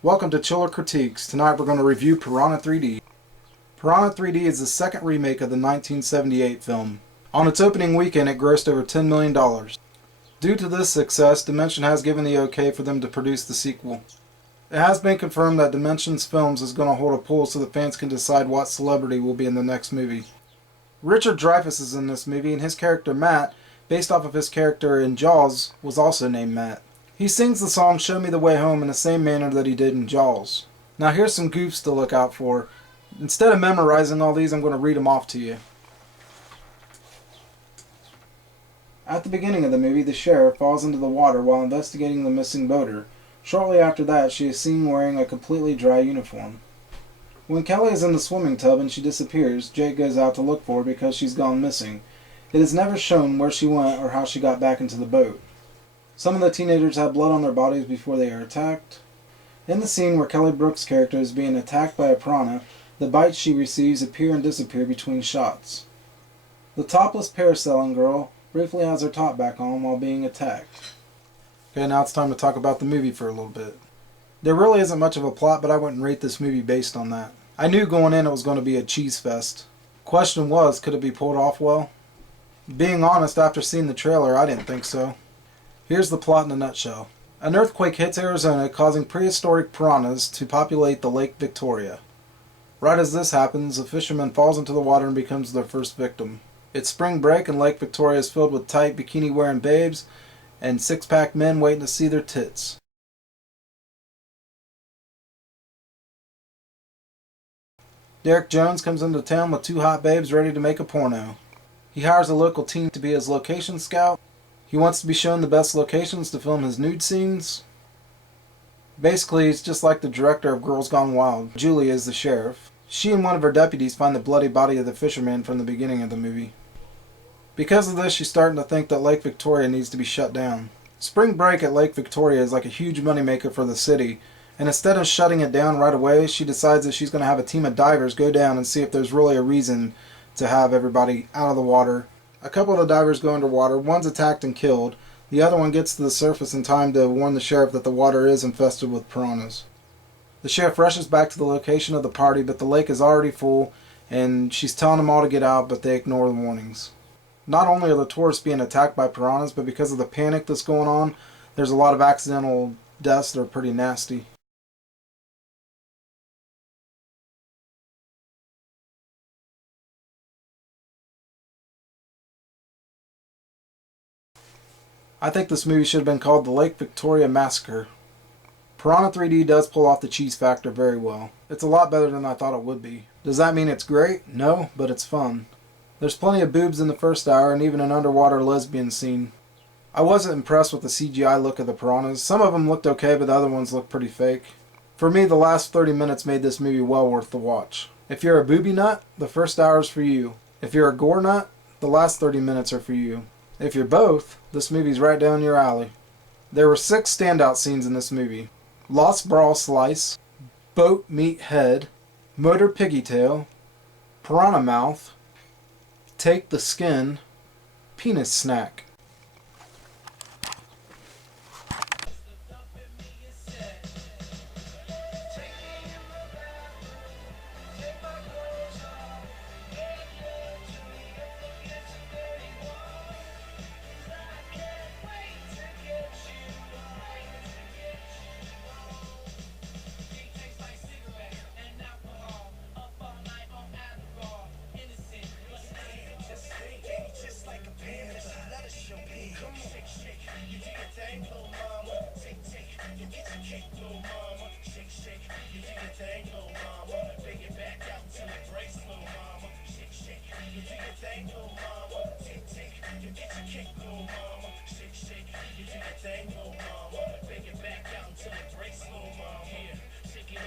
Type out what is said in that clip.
Welcome to Chiller Critiques. Tonight we're going to review Piranha 3D. Piranha 3D is the second remake of the 1978 film. On its opening weekend it grossed over $10 million. Due to this success, Dimension has given the okay for them to produce the sequel. It has been confirmed that Dimension's Films is going to hold a poll so the fans can decide what celebrity will be in the next movie. Richard Dreyfuss is in this movie, and his character Matt, based off of his character in Jaws, was also named Matt. He sings the song Show Me the Way Home in the same manner that he did in Jaws. Now here's some goofs to look out for. Instead of memorizing all these, I'm going to read them off to you. At the beginning of the movie, the sheriff falls into the water while investigating the missing boater. Shortly after that, she is seen wearing a completely dry uniform. When Kelly is in the swimming tub and she disappears, Jake goes out to look for her because she's gone missing. It is never shown where she went or how she got back into the boat. Some of the teenagers have blood on their bodies before they are attacked. In the scene where Kelly Brook's character is being attacked by a piranha, the bites she receives appear and disappear between shots. The topless parasailing girl briefly has her top back on while being attacked. Okay, now it's time to talk about the movie for a little bit. There really isn't much of a plot, but I wouldn't rate this movie based on that. I knew going in it was going to be a cheese fest. Question was, could it be pulled off well? Being honest, after seeing the trailer, I didn't think so. Here's the plot in a nutshell. An earthquake hits Arizona, causing prehistoric piranhas to populate the Lake Victoria. Right as this happens, a fisherman falls into the water and becomes their first victim. It's spring break and Lake Victoria is filled with tight bikini-wearing babes and six-pack men waiting to see their tits. Derek Jones comes into town with two hot babes ready to make a porno. He hires a local teen to be his location scout. He wants to be shown the best locations to film his nude scenes. Basically, he's just like the director of Girls Gone Wild. Julie is the sheriff. She and one of her deputies find the bloody body of the fisherman from the beginning of the movie. Because of this, she's starting to think that Lake Victoria needs to be shut down. Spring break at Lake Victoria is like a huge moneymaker for the city, and instead of shutting it down right away, she decides that she's going to have a team of divers go down and see if there's really a reason to have everybody out of the water. A couple of the divers go underwater, one's attacked and killed, the other one gets to the surface in time to warn the sheriff that the water is infested with piranhas. The sheriff rushes back to the location of the party, but the lake is already full, and she's telling them all to get out, but they ignore the warnings. Not only are the tourists being attacked by piranhas, but because of the panic that's going on, there's a lot of accidental deaths that are pretty nasty. I think this movie should have been called The Lake Victoria Massacre. Piranha 3D does pull off the cheese factor very well. It's a lot better than I thought it would be. Does that mean it's great? No, but it's fun. There's plenty of boobs in the first hour and even an underwater lesbian scene. I wasn't impressed with the CGI look of the piranhas. Some of them looked okay, but the other ones looked pretty fake. For me, the last 30 minutes made this movie well worth the watch. If you're a booby nut, the first hour is for you. If you're a gore nut, the last 30 minutes are for you. If you're both, this movie's right down your alley. There were 6 standout scenes in this movie. Lost Bra Slice, Boat Meat Head, Motor Piggy Tail, Piranha Mouth, Take the Skin, Penis Snack.